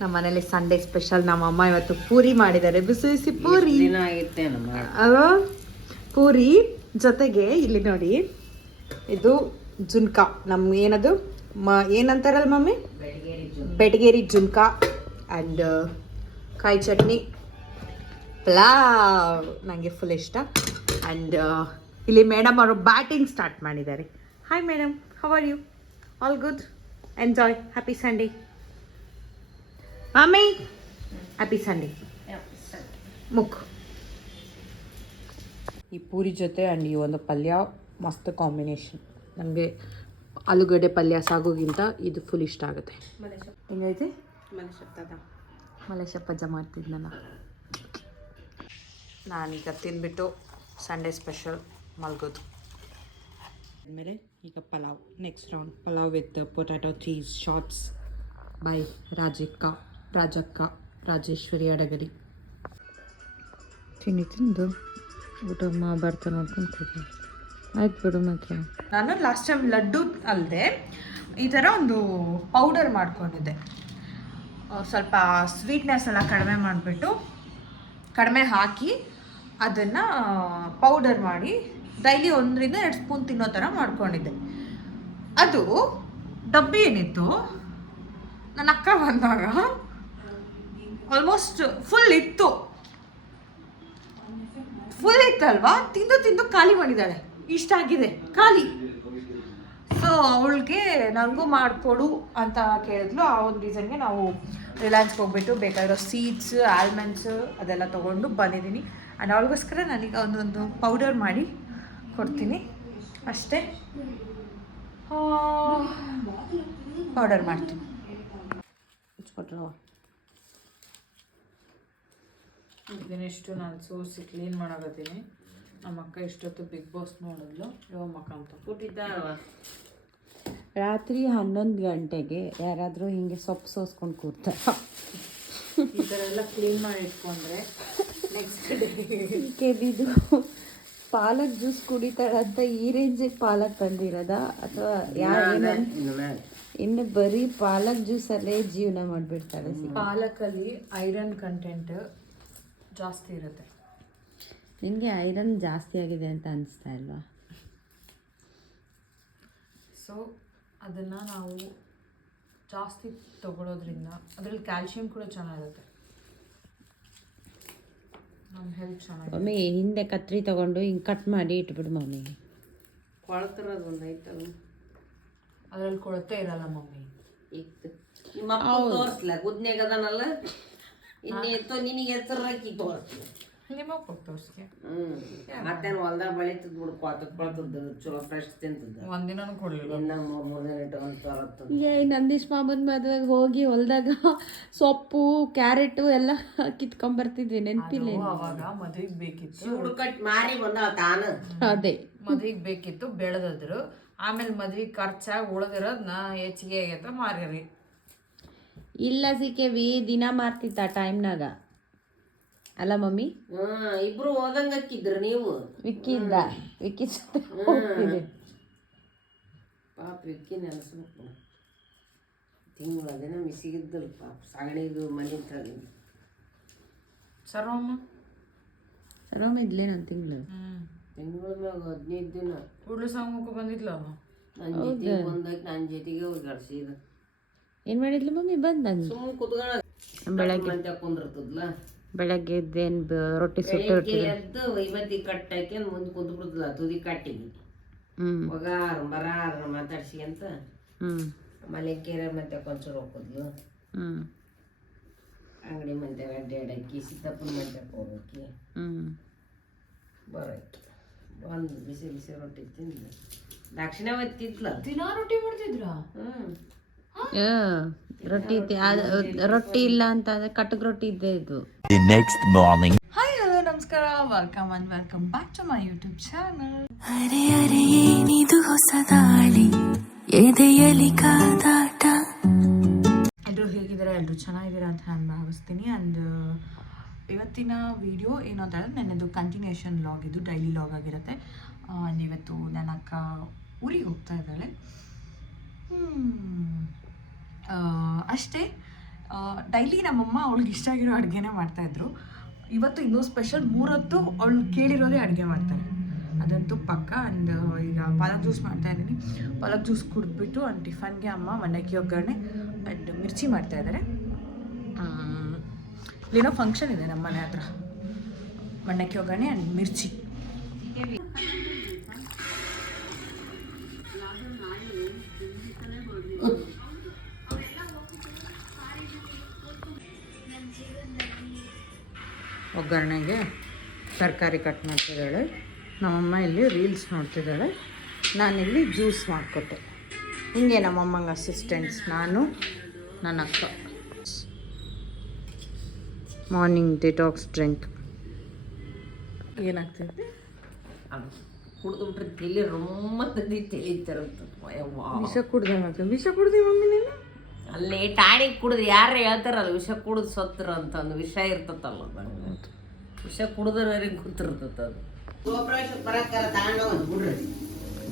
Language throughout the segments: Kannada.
ನಮ್ಮ ಮನೇಲಿ ಸಂಡೇ ಸ್ಪೆಷಲ್ ನಮ್ಮ ಅಮ್ಮ ಇವತ್ತು ಪೂರಿ ಮಾಡಿದ್ದಾರೆ. ಬಿಸಿ ಬಿಸಿ ಪೂರಿ. ಅಲ್ವಾ ಪೂರಿ ಜೊತೆಗೆ ಇಲ್ಲಿ ನೋಡಿ ಇದು ಜುನ್ಕಾ. ನಮ್ಮ ಏನದು? ಮ ಏನಂತಾರಲ್ಲ ಮಮ್ಮಿ? ಬೆಟಗೇರಿ ಜುನ್ಕಾ. ಆ್ಯಂಡ್ ಕಾಯಿ ಚಟ್ನಿ. ಪ್ಲಾವ್. ನನಗೆ ಫುಲ್ ಇಷ್ಟ. ಆ್ಯಂಡ್ ಇಲ್ಲಿ ಮೇಡಮ್ ಅವರು ಬ್ಯಾಟಿಂಗ್ ಸ್ಟಾರ್ಟ್ ಮಾಡಿದ್ದಾರೆ. Hi madam how are you all good enjoy happy Sunday happy Sunday ಮುಕ್ ಈ ಪೂರಿ ಜೊತೆ ಆ್ಯಂಡ್ ಈ ಒಂದು ಪಲ್ಯ ಮಸ್ತ್ ಕಾಂಬಿನೇಷನ್ ನಮಗೆ ಆಲೂಗಡ್ಡೆ ಪಲ್ಯ ಸಾಗೋಗಿಂತ ಇದು ಫುಲ್ ಇಷ್ಟ ಆಗುತ್ತೆ. ಹೆಂಗೈತೆ? ಮಲೇಶಪ್ಪಜ್ಜ ಮಾಡ್ತಿದ್ನಲ್ಲ ನಾನೀಗ ತಿಂದ್ಬಿಟ್ಟು ಸಂಡೇ ಸ್ಪೆಷಲ್ ಮಲ್ಗೋದು. ಆಮೇಲೆ ಈಗ pulao. Next round pulao with potato cheese shorts by ರಾಜಿಕ್ಕ ರಾಜಕ್ಕ ರಾಜೇಶ್ವರಿ ಅಡಗರಿ. ತಿಂಡಿ ತಿಂದು. ಊಟ ಬರ್ತಾ ನೋಡ್ಕೊಂಡು ಕೂತು ಆಯ್ತು ಬಿಡು ಮಾತ್ರ. ನಾನು ಲಾಸ್ಟ್ ಟೈಮ್ ಲಡ್ಡು ಅಲ್ಲದೆ ಈ ಥರ ಒಂದು ಪೌಡರ್ ಮಾಡ್ಕೊಂಡಿದ್ದೆ. ಸ್ವಲ್ಪ ಸ್ವೀಟ್ನೆಸ್ ಎಲ್ಲ ಕಡಿಮೆ ಮಾಡಿಬಿಟ್ಟು ಕಡಿಮೆ ಹಾಕಿ ಅದನ್ನು ಪೌಡರ್ ಮಾಡಿ ಡೈಲಿ ಒಂದರಿಂದ ಎರಡು ಸ್ಪೂನ್ ತಿನ್ನೋ ಥರ ಮಾಡ್ಕೊಂಡಿದ್ದೆ. ಅದು ಡಬ್ಬಿ ಏನಿತ್ತು ನನ್ನ ಅಕ್ಕ ಬಂದಾಗ ಆಲ್ಮೋಸ್ಟ್ ಫುಲ್ ಇತ್ತು. ಫುಲ್ ಇತ್ತಲ್ವಾ? ತಿಂದು ತಿಂದು ಖಾಲಿ ಮಾಡಿದ್ದಾಳೆ. ಇಷ್ಟ ಆಗಿದೆ. ಖಾಲಿ. ಸೊ ಅವಳಿಗೆ ನನಗೂ ಮಾಡಿಕೊಡು ಅಂತ ಕೇಳಿದ್ಲು. ಆ ಒಂದು ರೀಸನ್ಗೆ ನಾವು ರಿಲಯನ್ಸ್ಗೆ ಹೋಗ್ಬಿಟ್ಟು ಬೇಕಾಗಿರೋ ಸೀಡ್ಸ್ ಆಲ್ಮಂಡ್ಸ್ ಅದೆಲ್ಲ ತೊಗೊಂಡು ಬಂದಿದ್ದೀನಿ. ಆ್ಯಂಡ್ ಅವಳಿಗೋಸ್ಕರ ನನಗೆ ಒಂದೊಂದು ಪೌಡರ್ ಮಾಡಿ ಕೊಡ್ತೀನಿ. ಅಷ್ಟೇ. ಪೌಡರ್ ಮಾಡ್ತೀನಿ. ಕೊಟ್ಟರು ಇದನ್ನೆಷ್ಟು ನಾನು ಸೋಸಿ ಕ್ಲೀನ್ ಮಾಡಕತ್ತೀನಿ. ನಮ್ಮ ಅಕ್ಕ ಇಷ್ಟೊತ್ತು ಬಿಗ್ ಬಾಸ್ ನೋಡಿದ್ಲು. ಯಾವ ಮಕ್ಕ ಅಂತ ಹುಟ್ಟಿದ್ದಾವ ರಾತ್ರಿ ಹನ್ನೊಂದು ಗಂಟೆಗೆ ಯಾರಾದರೂ ಹಿಂಗೆ ಸೊಪ್ಪು ಸೋಸ್ಕೊಂಡು ಕೂರ್ತಾರೆ. ಈ ಥರ ಎಲ್ಲ ಕ್ಲೀನ್ ಮಾಡಿ ಇಟ್ಕೊಂಡ್ರೆ ನೆಕ್ಸ್ಟ್ ಡೇ ಕೆಬಿದು ಪಾಲಕ್ ಜ್ಯೂಸ್ ಕುಡಿತಾಳಂತ ಈ ರೇಂಜಿಗೆ ಪಾಲಕ್ ತಂದಿರೋದ? ಅಥವಾ ಯಾರು ಇನ್ನು ಬರೀ ಪಾಲಕ್ ಜ್ಯೂಸಲ್ಲೇ ಜೀವನ ಮಾಡಿಬಿಡ್ತಾರೆ ಪಾಲಕಲ್ಲಿ ಐರನ್ ಕಂಟೆಂಟ್ ಜಾಸ್ತಿ ಇರುತ್ತೆ. ನಿಮಗೆ ಐರನ್ ಜಾಸ್ತಿ ಆಗಿದೆ ಅಂತ ಅನಿಸ್ತಾ ಇಲ್ವಾ? ಸೊ ಅದನ್ನು ನಾವು ಜಾಸ್ತಿ ತಗೊಳ್ಳೋದ್ರಿಂದ ಅದರಲ್ಲಿ ಕ್ಯಾಲ್ಶಿಯಂ ಕೂಡ ಚೆನ್ನಾಗಿರುತ್ತೆ. ನಮ್ಮ ಹೆಲ್ತ್ ಚೆನ್ನಾಗಿ ಮಮ್ಮಿ ಹಿಂದೆ ಕತ್ರಿ ತಗೊಂಡು ಹಿಂಗೆ ಕಟ್ ಮಾಡಿ ಇಟ್ಬಿಡು ಮಮ್ಮಿ. ಕೊಳತಿರೋದು ಒಂದು ಐತಲ್ಲ. ಅದರಲ್ಲಿ ಕೊಳತೆ ಇರಲ್ಲ ಮಮ್ಮಿ. ಇತ್ತು ನಿಮ್ಮ ಅಪ್ಪ ತೋರಿಸ್ಲ? ಗುದ್ನ್ಯಾಗ ಅದಾನಲ್ಲ ಎತ್ತು ನಿನಗೆ ಎತ್ತರಕ್ಕಿ ಹಾಕಿ ನಿಮಗೆ ನಿಮ್ಮ ಅಪ್ಪಗೆ ತೋರಿಸ್ಕೆ ಹ್ಮ್. ಮತ್ತೇನು ಹೊಲ್ದಾಗ ಬೆಳಿತದ್ ಬಿಡು ಕೊಳತದ್ ಕೊಳತದ್ದು ಚಲೋ ಫ್ರೆಶ್ ತಿಂತದ. ಒಂದಿನೂ ಕೊಡಲಿಲ್ಲ. ಇನ್ನ ಮೂರು ಮೂರ್ ದಿನ ಇಟ್ಕೊಂಡು ತರತ್ತದ ಏ ನಂದೀಶ್ ಮಾಮನ್ ಮದುವೆಗೆ ಹೋಗಿ ಹೊಲ್ದಾಗ ಸೊಪ್ಪು ಕ್ಯಾರೆಟು ಎಲ್ಲ ಕಿತ್ಕೊಂಬರ್ತಿದ್ವಿ ನೆನಪಿಲ್ಲ ಅವಾಗ ಮದುವೆಗೆ ಬೇಕಿತ್ತು. ಹುಡುಕಟ್ ಕಟ್ ಮಾರಿ ಬಂದಾವ ತಾನ. ಅದೇ. ಮದ್ವೆಗೆ ಬೇಕಿತ್ತು ಬೆಳೆದದ್ರು. ಆಮೇಲೆ ಮದ್ವಿಗೆ ಖರ್ಚಾಗಿ ಉಳ್ದಿರೋದನ್ನ ಹೆಚ್ಚಿಗೆ ಆಗೈತೆ ಮಾರ್ಯಾರಿ. ಇಲ್ಲ ಸಿಕ್ಕೇವಿ ದಿನ ಮಾರ್ತಿತ್ತ ಆ ಟೈಮ್ನಾಗ. ಅಲ್ಲ ಮಮ್ಮಿ? ಇಬ್ರು ಓದಂಗ ನೀವು ನೀವು. ಇದ್ದ ವಿಕ್ಕಿ ಜೊತೆ ಹೋಗ್ತಿದ್ದೆ. ಪಾಪ ವಿಕ್ಕಿ ನೆನೆಸ್ಬೇಕು. ತಿಂಗಳು ಅದೇನೋ ಮಿಸಿಗಿದ್ದಲ್ಲ ಪಾಪ. ಸಗಣಿದು ಮನೆ ತಗೊಂಡು ಸರ್ವಮ್ಮ ಸರ್ವಮ್ಮ ಇದ್ಲೇ ನಾನು ತಿಂಗಳು ತಿಂಗಳ ಮ್ಯಾಗ ಹದಿನೈದು ದಿನ. ಕೂಡಲು ಸಾಂಗಕ್ಕೆ ಬಂದಿದ್ಲ ನನ್ನ ಜೊತೆಗೆ ಬಂದಾಗ ನನ್ನ ಜೊತೆಗೆ ಹೋಗಿ ಗಡ್ಸಿದ ಏನು ಮಾಡಿದ್ಲು ಮಮ್ಮಿ? ಬಂದ್ ಬೆಳಗ್ಗೆ. ಬೆಳಗ್ಗೆ ಎದ್ದೇನು ರೊಟ್ಟಿ ಸುಟ್ಟು ಎದ್ದು ವೈಮತಿ ಕಟ್ ಹಾಕಿ ಮುಂದೆ ಕುಂತ್ ಬಿಡ್ತದ ತುದಿ ಕಟ್ಟಿಗೆ. ಒಗಾರ ಬರಾರ ಮಾತಾಡ್ಸ್ಕೊಂತ ಹ್ಮ್. ಮಲೆಕೆರೆ ಮತ್ತೆ ಕೊಂಚೂರು ಹೋಗೋದ್ಲು ಹ್ಮ್. ಅಂಗಡಿ ಮಂತೆ ಅಡ್ಡಾಡಕ್ಕಿ ಸಿದ್ದಪ್ಪನ ಮಂತೆ ಹೋಗಕ್ಕೆ ಹ್ಮ್. ಬರೋಕ್ಕೆ ಒಂದು ಬಿಸಿ ಬಿಸಿ ರೊಟ್ಟಿ ತಿಂದ್ಲು. ದಕ್ಷಿಣ ತಿದ್ಲ ದಿನ ರೊಟ್ಟಿ ಮಾಡ್ತಿದ್ರ? ಹ್ಮ್. ರೊಟ್ಟಿ ರೊಟ್ಟಿ ಇಲ್ಲ ಅಂತ ಅಂದ್ರೆ ಕಟ್ಟಗ್ ರೊಟ್ಟಿ ಇದ್ದೇ ಇದು next morning morning. Hi hello ನಮಸ್ಕಾರ. Welcome and welcome back to my YouTube channel ಅರೆ ಅರೆ ಏನಿದು ಹೊಸ ದಾಳಿ? ಎದೆಯಲಿ ಕಾದಾಟ? ಎಲ್ಲರೂ ಹೇಗಿದ್ದಾರೆ? ಎಲ್ಲರೂ ಚೆನ್ನಾಗಿದ್ದೀರಾ ಅಂತ ನಾನು ಭಾವಿಸ್ತೀನಿ. ಅಂಡ್ ಇವತ್ತಿನ ವಿಡಿಯೋ ಏನು ಅಂತ ಹೇಳಿದ್ರೆ ನನ್ನದು ಕಂಟಿನ್ಯೂಷನ್ ಲಾಗ್ ಇದು ಡೈಲಿ ಲಾಗ್ ಆಗಿರುತ್ತೆ. ಅಂಡ್ ಇವತ್ತು ನನ್ನ ಅಕ್ಕ ಊರಿಗೆ ಹೋಗ್ತಾ ಇದ್ದಾಳೆ. ಅಷ್ಟೇ ಡೈಲಿ ನಮ್ಮಮ್ಮ ಅವಳಿಗೆ ಇಷ್ಟ ಆಗಿರೋ ಅಡುಗೆನೇ ಮಾಡ್ತಾಯಿದ್ರು ಇವತ್ತು ಇನ್ನೂ ಸ್ಪೆಷಲ್ ಮೂರೊತ್ತು ಅವಳು ಕೇಳಿರೋದೇ ಅಡುಗೆ ಮಾಡ್ತಾರೆ. ಅದಂತೂ ಪಕ್ಕ ಆ್ಯಂಡ್ ಈಗ ಪಾಲಕ್ ಜ್ಯೂಸ್ ಮಾಡ್ತಾಯಿದ್ದೀನಿ ಪಾಲಕ್ ಜ್ಯೂಸ್ ಕುಡಿದ್ಬಿಟ್ಟು ಆ್ಯಂಡ್ ಟಿಫನ್ಗೆ ಅಮ್ಮ ಮಂಡಕ್ಕಿ ಒಗ್ಗರಣೆ ಆ್ಯಂಡ್ ಮಿರ್ಚಿ ಮಾಡ್ತಾ ಇದ್ದಾರೆ ಮ್, ಇಲ್ಲೇನೋ ಫಂಕ್ಷನ್ ಇದೆ ನಮ್ಮ ಮನೆ ಹತ್ರ. ಮಂಡಕ್ಕಿ ಒಗ್ಗರಣೆ ಆ್ಯಂಡ್ ಮಿರ್ಚಿ. ಒಗ್ಗರಣೆಗೆ ತರಕಾರಿ ಕಟ್ ಮಾಡ್ತಿದ್ದಾಳೆ. ನಮ್ಮಮ್ಮ ಇಲ್ಲಿ ರೀಲ್ಸ್ ನೋಡ್ತಿದ್ದಾಳೆ. ನಾನಿಲ್ಲಿ ಜ್ಯೂಸ್ ಮಾಡಿಕೊಟ್ಟೆ. ಹಿಂಗೆ ನಮ್ಮಮ್ಮಂಗೆ ಅಸಿಸ್ಟೆಂಟ್ಸ್ ನಾನು ನನ್ನ ಅಕ್ಕ. ಮಾರ್ನಿಂಗ್ ಡಿಟಾಕ್ಸ್ ಡ್ರಿಂಕ್ ಏನಾಗ್ತೈತೆ ಅದು ಕುಡ್ದು ಬಿಟ್ರೆ ತಲೆ ರೊಮ್ಮತ್ತದಿ ತಲೆ ತಿರುಗ್ತದೆ. ವಿಷ ಕುಡ್ದೆ ಮತ್ತೆ? ವಿಷ ಕುಡ್ದೆ ಮಮ್ಮಿ ನೀನು? ಅಲ್ಲಿ ಟಾಣಿಗೆ ಕುಡ್ದು ಯಾರು ಹೇಳ್ತಾರಲ್ಲ ವಿಷ ಕುಡಿದು ಸತ್ತರ ಅಂತ ಒಂದು ವಿಷ ಇರ್ತತಲ್ಲ ವಿಷ ಕುಡ್ದವ್ರಿಗೆ ಗೊತ್ತಿರ್ತದೆ ಅದು.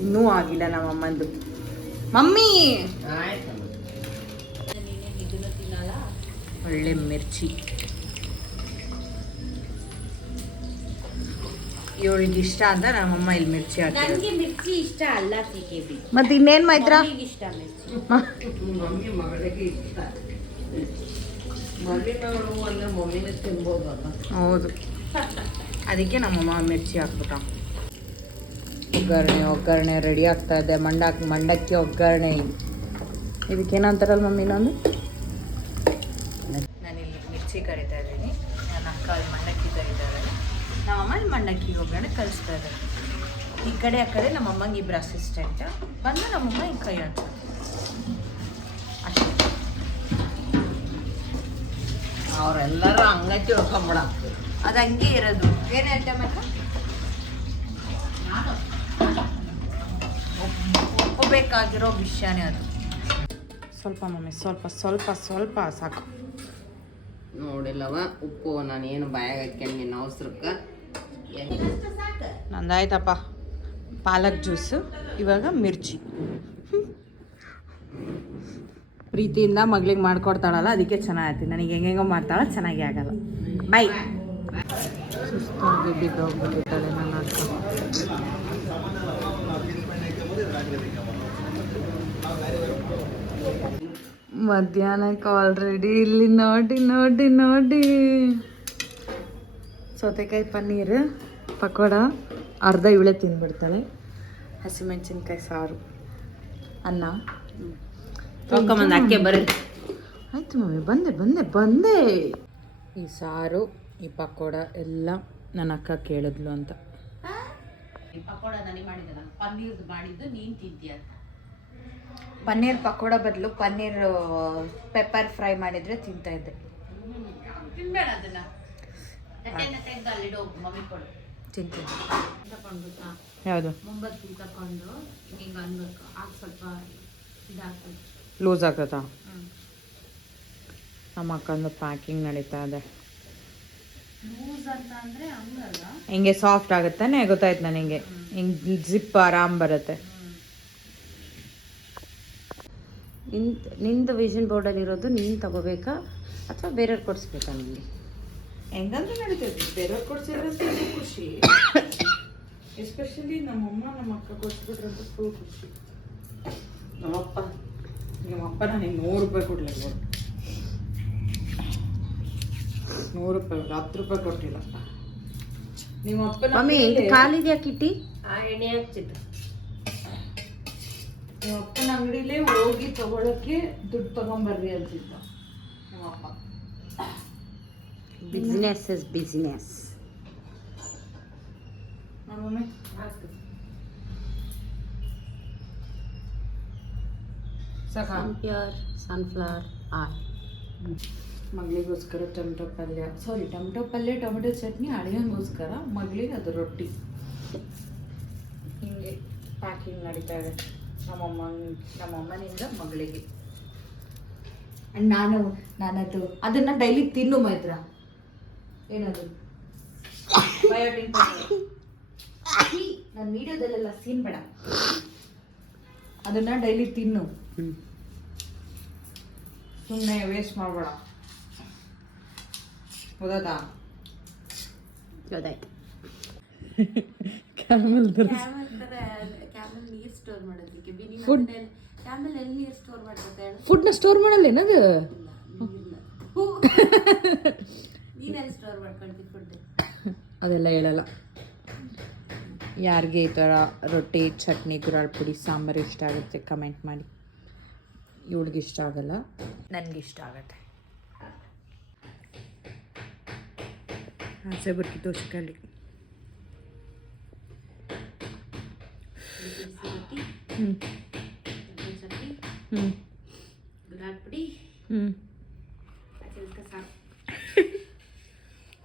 ಇನ್ನೂ ಆಗಿಲ್ಲ ನಮ್ಮ ಅಮ್ಮಂದು ಮಮ್ಮಿ ಒಳ್ಳೆ ಮಿರ್ಚಿ. ಇವಳಿಗೆ ಇಷ್ಟ ಅಂತ ನಮ್ಮಮ್ಮ ಇಲ್ಲಿ ಮಿರ್ಚಿ ಹಾಕಿ ನನಗೆ ಮಿರ್ಚಿ ಇಷ್ಟ ಅಲ್ಲ ಮತ್ತೆ ಇನ್ನೇನ್ ಮೈತ್ರ? ಇಷ್ಟ ಹೌದು. ಅದಕ್ಕೆ ನಮ್ಮಮ್ಮ ಮಿರ್ಚಿ ಹಾಕ್ಬಿಟ್ಟ. ಒಗ್ಗರಣೆ ಒಗ್ಗರಣೆ ರೆಡಿ ಆಗ್ತಾ ಇದೆ. ಮಂಡಕ್ಕೆ ಮಂಡಕ್ಕಿ ಒಗ್ಗರಣೆ. ಇದಕ್ಕೇನಂತಾರಲ್ಲ ಮಮ್ಮಿ ನಾನು ನಾನಿಲ್ಲಿ ಮಿರ್ಚಿ ಕರಿತಾ ಇದ್ದೀನಿ. ನನ್ನ ಅಕ್ಕ ಅಲ್ಲಿ ಮಂಡಕ್ಕಿ ಕರಿತಾ ಇದ್ದಾರೆ ನಮ್ಮಮ್ಮ ಇಲ್ಲಿ ಮಂಡಕ್ಕಿ ಒಗ್ಗರಣೆ ಕಲಿಸ್ತಾ ಇದ್ದಾರೆ. ಈ ಕಡೆ ಆ ಕಡೆ ನಮ್ಮಮ್ಮಂಗೆ ಇಬ್ಬರು ಅಸಿಸ್ಟೆಂಟ್ ಬಂದು ನಮ್ಮಮ್ಮ ಹಿಂಗೆ ಕೈ ಅಷ್ಟೇ. ಅವರೆಲ್ಲರೂ ಹಂಗ ತಿಳ್ಕೊಂಬಿಡ ಅದು ಹಂಗೆ ಇರೋದು. ಏನು ಹೇಳ್ತೆ ಮತ್ತೆ ಒಪ್ಪಬೇಕಾಗಿರೋ ವಿಷಯನೇ ಅದು. ಸ್ವಲ್ಪ ಮಮ್ಮಿ ಸ್ವಲ್ಪ ಸ್ವಲ್ಪ ಸ್ವಲ್ಪ ಸಾಕು. ನೋಡಿಲ್ಲವ ಉಪ್ಪು ನಾನು ಏನು ಬಾಯಾಗ ಹಾಕ್ಯಾನ ನಿನ್ನ ಅವಸರಕ್ಕೆ? ನಂದಾಯ್ತಪ್ಪ. ಪಾಲಕ್ ಜ್ಯೂಸು ಇವಾಗ ಮಿರ್ಚಿ. ಪ್ರೀತಿಯಿಂದ ಮಗ್ಳಿಗೆ ಮಾಡ್ಕೊಡ್ತಾಳಲ್ಲ ಅದಕ್ಕೆ ಚೆನ್ನಾಗೈತಿ ನನಗೆ ಹೆಂಗೆಂಗೋ ಮಾಡ್ತಾಳ ಚೆನ್ನಾಗಿ ಆಗಲ್ಲ. ಬೈ ಸುಸ್ತಾಗಿ ಬಿದ್ದೋಗ್ಬಿಟ್ಟಿದ್ದಾಳೆ ನನ್ನ ಅಕ್ಕ ಮಧ್ಯಾಹ್ನಕ್ಕೆ ಆಲ್ರೆಡಿ ಇಲ್ಲಿ ನೋಡಿ ನೋಡಿ ನೋಡಿ. ಸೌತೆಕಾಯಿ ಪನ್ನೀರ್ ಪಕೋಡ ಅರ್ಧ ಇವಳೆ ತಿಂದ್ಬಿಡ್ತಾಳೆ ಹಸಿಮೆಣಸಿನ್ಕಾಯಿ ಸಾರು ಅನ್ನ. ಆಯ್ತು ಮಮ್ಮಿ ಬಂದೆ ಬಂದೆ ಬಂದೆ. ಈ ಸಾರು ಈ ಪಕೋಡ ಎಲ್ಲ ನನ್ನ ಅಕ್ಕ ಕೇಳಿದ್ಲು ಅಂತ. ಪಕೋಡ ನನಗೆ ಮಾಡಿದ್ದಲ್ಲ ಪನ್ನೀರ್ದು ಮಾಡಿದ್ದು ನೀನು ತಿಂತೀಯ ಪನ್ನೀರ್ ಪಕೋಡ ಬದಲು ಪನ್ನೀರ್ ಪೆಪ್ಪರ್ ಫ್ರೈ ಮಾಡಿದ್ರೆ ತಿಂತಾ ಇದ್ದೆ. ತಿನ್ಬೇಡ ಅದನ್ನ. ತಟ್ಟೆನ ತೆಗ್ದು ಅಲ್ಲಿ ಇಡು ಮಮ್ಮಿ ಕೊಡು. ತಿಂತೀನಿ. ಯಾವುದು? ಮುಂಬತ್ತು ತಕೊಂಡು ಹಿಂಗೆ ಅನ್ಬೇಕು. ಆಗ ಸ್ವಲ್ಪ ಇದಾಗ್ತದೆ. ಲೂಸ್ ಆಗ್ತದಾ? ನಮ್ಮ ಅಕ್ಕಂದು ಪ್ಯಾಕಿಂಗ್ ನಡೀತಾ ಇದೆ ಲೂಸ್ ಅಂತ ಅಂದರೆ ಹಂಗಲ್ಲ ಹಿಂಗೆ ಸಾಫ್ಟ್ ಆಗುತ್ತಾನೆ ಗೊತ್ತಾಯ್ತು ನನಗೆ. ಹಿಂಗೆ ಜಿಪ್ ಆರಾಮ್ ಬರುತ್ತೆ. ನಿಂದ ನಿಂದು ವಿಷನ್ ಬೋರ್ಡಲ್ಲಿ ಇರೋದು ನೀನು ತಗೋಬೇಕಾ ಅಥವಾ ಬೇರೆಯವ್ರು ಕೊಡಿಸ್ಬೇಕಾ ನಿಮಗೆ ಹೆಂಗಂದ್ರೆ ನಡೀತೈತಿ ಬೇರೆಯವ್ರು ಕೊಡ್ಸಿದ್ರೆ ಖುಷಿ. ಎಸ್ಪೆಷಲಿ ನಮ್ಮಮ್ಮ ನಮ್ಮ ಅಕ್ಕ ಕೊಡ್ಸ್ಬಿಟ್ರಂತ ಫುಲ್ ಖುಷಿ. ನಮ್ಮಪ್ಪ. ನಮ್ಮಪ್ಪ ನಾನು ನೂರು ರೂಪಾಯಿ ಕೊಡ್ಲಿಲ್ಲ. ನೂರು ರೂಪಾಯಿ ಹತ್ತು ರೂಪಾಯಿ ಕೊಟ್ಟಿಲ್ಲಪ್ಪ ನಿಮ್ಮ ಅಪ್ಪನ ಮಮ್ಮಿ ಇದು ಕಾಲಿದೆಯಾ ಕಿಟ್ಟಿ? ಆ ಎಣ್ಣೆ ಹಾಕ್ತಿತ್ತು ನಿಮ್ಮ ಅಪ್ಪನ ಅಂಗಡಿಲೇ ಹೋಗಿ ತಗೊಳಕ್ಕೆ ದುಡ್ಡು ತಗೊಂಬರ್ರಿ ಅಂತಿದ್ದ ನಮ್ಮಪ್ಪ ಬಿಸ್ನೆಸ್ ಇಸ್ ಬಿಸ್ನೆಸ್ ನಮ್ಮಮ್ಮಿ ಸಾಕ ಪ್ಯೂರ್ ಸನ್ಫ್ಲವರ್ ಆಯಿಲ್ ಮಗಳಿಗೋಸ್ಕರ ಟೊಮೆಟೊ ಪಲ್ಯ. ಸಾರಿ ಟೊಮೆಟೊ ಪಲ್ಯ ಟೊಮೆಟೊ ಚಟ್ನಿ ಅಳಿಯಂಗೋಸ್ಕರ ಮಗಳಿಗೆ ಅದು ರೊಟ್ಟಿ. ಹಿಂಗೆ ಪ್ಯಾಕಿಂಗ್ ನಡೀತಾ ಇದೆ. ನಮ್ಮಮ್ಮ ನಮ್ಮಮ್ಮನಿಂದ ಮಗಳಿಗೆ. ಆ್ಯಂಡ್ ನಾನು ನಾನದು ಅದನ್ನು ಡೈಲಿ ತಿನ್ನು ಮೈತ್ರ. ಏನದು? ಬಯೋಟಿನ್ ನಾನು ವೀಡಿಯೋದಲ್ಲೆಲ್ಲ ಸೀನ್ ಬೇಡ. ಅದನ್ನು ಡೈಲಿ ತಿನ್ನು. ಸುಮ್ಮನೆ ವೇಸ್ಟ್ ಮಾಡಬೇಡ. ಕ್ಯಾಮಲ್ ಕ್ಯಾಮಲ್ ನೀರು ಸ್ಟೋರ್ ಮಾಡೋದಕ್ಕೆ. ಬಿನಿ ಕ್ಯಾಮಲ್ ಎಲ್ಲಿ ನೀರು ಸ್ಟೋರ್ ಹೇಳು? ಫುಡ್ನ ಸ್ಟೋರ್ ಮಾಡಲ್ಲ ಏನದು? ನೀನೆಲ್ಲಿ ಸ್ಟೋರ್ ಮಾಡ್ಕೊಳ್ತಿ ಫುಡ್ ಅದೆಲ್ಲ ಹೇಳಲ್ಲ. ಯಾರಿಗೆ ಈ ಥರ ರೊಟ್ಟಿ ಚಟ್ನಿ ಗುರಾಳ್ ಪುಡಿ ಸಾಂಬಾರು ಇಷ್ಟ ಆಗುತ್ತೆ ಕಮೆಂಟ್ ಮಾಡಿ. ಇವಳಿಗೆ ಇಷ್ಟ ಆಗಲ್ಲ. ನನಗೆ ಇಷ್ಟ ಆಗುತ್ತೆ. ಆಸೆ ಬರ್ತಿ ದೋಸ್ಕಲ್ಲಿ ಹ್ಞೂ ಹ್ಞೂ ಗುಲಾಬ್ ಹ್ಞೂ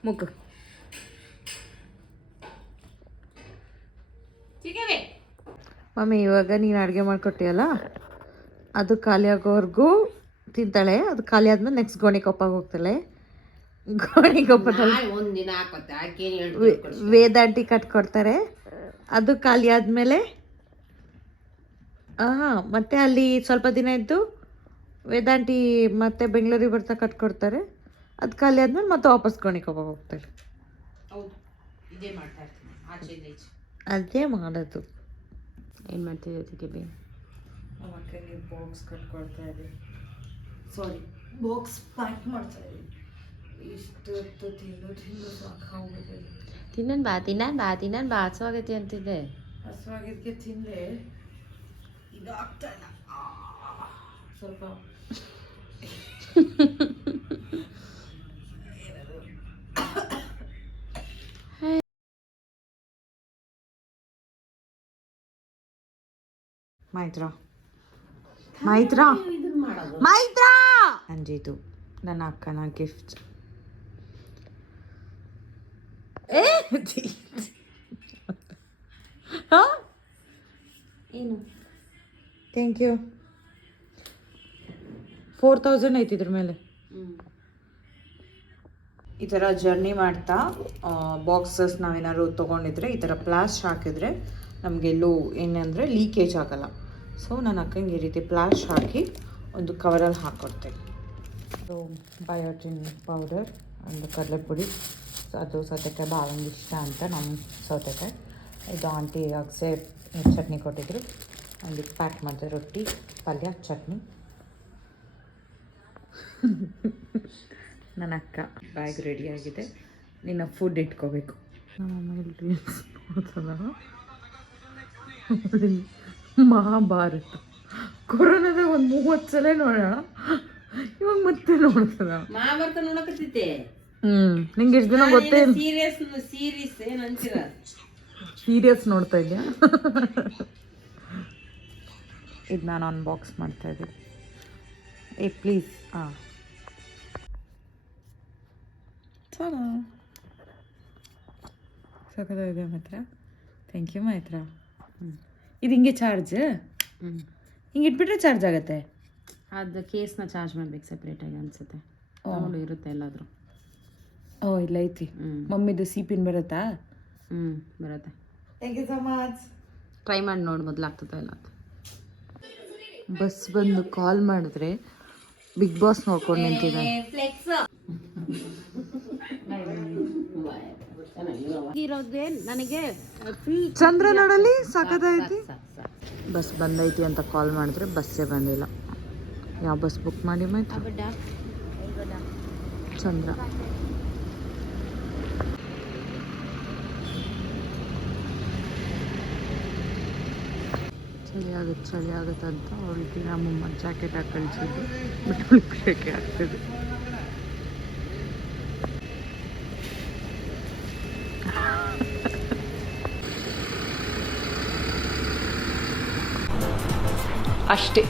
ಮುಗ್ಗು ಮಮ್ಮಿ ಇವಾಗ ನೀನು ಅಡುಗೆ ಮಾಡಿಕೊಟ್ಟಿಯಲ್ಲ? ಅದು ಖಾಲಿ ಆಗೋವರೆಗೂ ತಿಂತಾಳೆ. ಅದು ಖಾಲಿ ಆದ್ಮೇಲೆ ನೆಕ್ಸ್ಟ್ ಗೋಣಿಕೊಪ್ಪಗೆ ಹೋಗ್ತಾಳೆ. ಗೋಣಿಕೊಪ್ಪದಲ್ಲಿ ಗೊಬ್ಬರದಲ್ಲಿ ಒಂದಿನ ಹಾಕೋತೆ ಆಕೇನು ವೇ- ಹೇಳ್ತೀನಿ ವೇದಾಂಟಿ ಕಟ್ಕೊಡ್ತಾರೆ ಅದು ಖಾಲಿ ಆದಮೇಲೆ ಹಾಂ ಮತ್ತೆ ಅಲ್ಲಿ ಸ್ವಲ್ಪ ದಿನ ಇದ್ದು ವೇದಾಂಟಿ ಮತ್ತೆ ಬೆಂಗಳೂರಿಗೆ ಬರ್ತಾ ಕಟ್ಕೊಡ್ತಾರೆ ಅದು ಖಾಲಿ ಆದ್ಮೇಲೆ ಮತ್ತೆ ವಾಪಸ್ ಗೋಣಿಕೊಪ್ಪಗೆ ಹೋಗ್ತಾರೆ ಹೌದು ಇದೇ ಮಾಡ್ತಾ ಇರ್ತೀನಿ ಆಚೆಯಿಂದ ಈಚೆ. ಅದೇ ಮಾಡೋದು. ಏನು ಮಾಡ್ತಿದ್ದೆ ಅದಕ್ಕೆ ಬಿ ಬಾಕ್ಸ್ ಕಟ್ಕೊಡ್ತಾ ಇದ್ದೀವಿ ಸಾರಿ ಬಾಕ್ಸ್ ಪ್ಯಾಕ್ ಮಾಡ್ತಾ ಇದ್ದೀವಿ ಇಷ್ಟು ಹೊತ್ತು ತಿಂದು ತಿಂದು ಸಾಕಾಗ್ಬಿಟ್ಟೆ ತಿನ್ನನ್ ಬಾ ತಿನ್ನನ್ ಬಾ ತಿನ್ನನ್ ಬಾ ಹಸುವಾಗೈತಿ ಅಂತಿದ್ದೆ. ಹಸುವಾಗಿದ್ದಕ್ಕೆ ತಿಂದೆ. ಇದಾಗ್ತಾ ಇಲ್ಲ. ಸ್ವಲ್ಪ ಮೈತ್ರ. ಮೈತ್ರ. ಮೈತ್ರ! ಅಂಜಿತು. ನನ್ನ ಅಕ್ಕನ ಗಿಫ್ಟ್ ಏ ಹಾಂ ಏನು? ಥ್ಯಾಂಕ್ ಯು ಫೋರ್ ತೌಸಂಡ್ ಐತಿ ಇದ್ರ ಮೇಲೆ. ಈ ಥರ ಜರ್ನಿ ಮಾಡ್ತಾ ಬಾಕ್ಸಸ್ ನಾವೇನಾದ್ರು ತೊಗೊಂಡಿದ್ರೆ ಈ ಥರ ಪ್ಲಾಸ್ಟ್ ಹಾಕಿದ್ರೆ ನಮಗೆಲ್ಲೂ ಏನಂದರೆ ಲೀಕೇಜ್ ಆಗಲ್ಲ. ಸೊ ನನ್ನ ಅಕ್ಕಂಗೆ ಈ ರೀತಿ ಪ್ಲಾಸ್ಟ್ ಹಾಕಿ ಒಂದು ಕವರಲ್ಲಿ ಹಾಕ್ಕೊಡ್ತೇನೆ ಬಯೋಟಿನ್ ಪೌಡರ್ ಒಂದು ಕಡಲೆಪುಡಿ. ಅದು ಸೌತೆಕಾಯಿ ಭಾಳಂಗೆ ಇಷ್ಟ ಅಂತ ನಮ್ಮ ಸೌತೆಕಾಯಿ. ಇದು ಆಂಟಿ ಅಗಸೆ ಚಟ್ನಿ ಕೊಟ್ಟಿದ್ರು. ಅಲ್ಲಿ ಪ್ಯಾಕ್ ಮಾಡಿದೆ ರೊಟ್ಟಿ ಪಲ್ಯ ಚಟ್ನಿ. ನನ್ನ ಅಕ್ಕ ಬ್ಯಾಗ್ ರೆಡಿ ಆಗಿದೆ. ನಿನ್ನ ಫುಡ್ ಇಟ್ಕೋಬೇಕು. ಮಹಾಭಾರತ. ಕೊರೋನಾದ ಒಂದು ಮೂವತ್ತು ಸಲ ನೋಡೋಣ. ಇವಾಗ ಮತ್ತೆ ನೋಡ್ತದ ಮಹಾಭಾರತ ನೋಡಕತ್ತಿದ್ದೆ. ಹ್ಮ್. ನಿಂಗೆ ಎಷ್ಟು ದಿನ ಗೊತ್ತೇ ಸೀರಿಯಸ್ ಸೀರೀಸ್ ಏನಂತೀರ ಸೀರಿಯಸ್ ನೋಡ್ತಾ ಇದೆಯಾ? ಇದು ನಾನು ಅನ್ಬಾಕ್ಸ್ ಮಾಡ್ತಾ ಇದ್ದೀನಿ. ಏ ಪ್ಲೀಸ್ ಹಾಂ ಚಲೋ ಸಖತ್ತಾಗಿದೆ ಮಾತ್ರ. Thank you Maitra. ಇದು ಹಿಂಗೆ ಚಾರ್ಜ್ ಹ್ಞೂ ಹಿಂಗೆ ಇಟ್ಬಿಟ್ರೆ ಚಾರ್ಜ್ ಆಗುತ್ತೆ? ಅದು ಕೇಸ್ನ ಚಾರ್ಜ್ ಮಾಡ್ಬೇಕು ಸಪ್ರೇಟಾಗಿ ಅನ್ಸುತ್ತೆ. ಇರುತ್ತೆ ಎಲ್ಲಾದ್ರೂ. ಓ ಇಲ್ಲ ಐತಿ. ಮಮ್ಮಿದು ಸಿಪಿನ್ ಬರುತ್ತಾ? ಹ್ಞೂ ಬರುತ್ತೆ. Thank you so much try ಮಾಡಿ ನೋಡಿ ಮೊದಲಾಗ್ತದೆ ಇಲ್ಲ ಅಂತ. ಬಸ್ ಬಂದು ಕಾಲ್ ಮಾಡಿದ್ರೆ ಬಿಗ್ ಬಾಸ್ ನೋಡ್ಕೊಂಡು ನಿಂತಿದ್ದಾನೆ ಇರೋದೇ ನನಗೆ ಚಂದ್ರ ನೋಡಲಿ ಸಖತ್ತೈತಿ ಬಸ್ ಬಂದೈತಿ ಅಂತ ಕಾಲ್ ಮಾಡಿದ್ರೆ ಬಸ್ಸೇ ಬಂದಿಲ್ಲ. ಯಾವ ಬಸ್ ಬುಕ್ ಮಾಡಿ ಮಾಯ್ತು ಚಂದ್ರ. ಚಳಿ ಆಗುತ್ತೆ ಚಳಿ ಆಗುತ್ತೆ ಅಂತ ಅವಳಿಗೆ ನಮ್ಮಮ್ಮ ಜಾಕೆಟ್ ಹಾಕಿ ಕಳಿಸಿದ್ದು. ಬಟ್ ಅವಳಿಗೆ ಶೆಕೆ ಆಗ್ತದೆ ಅಷ್ಟೇ.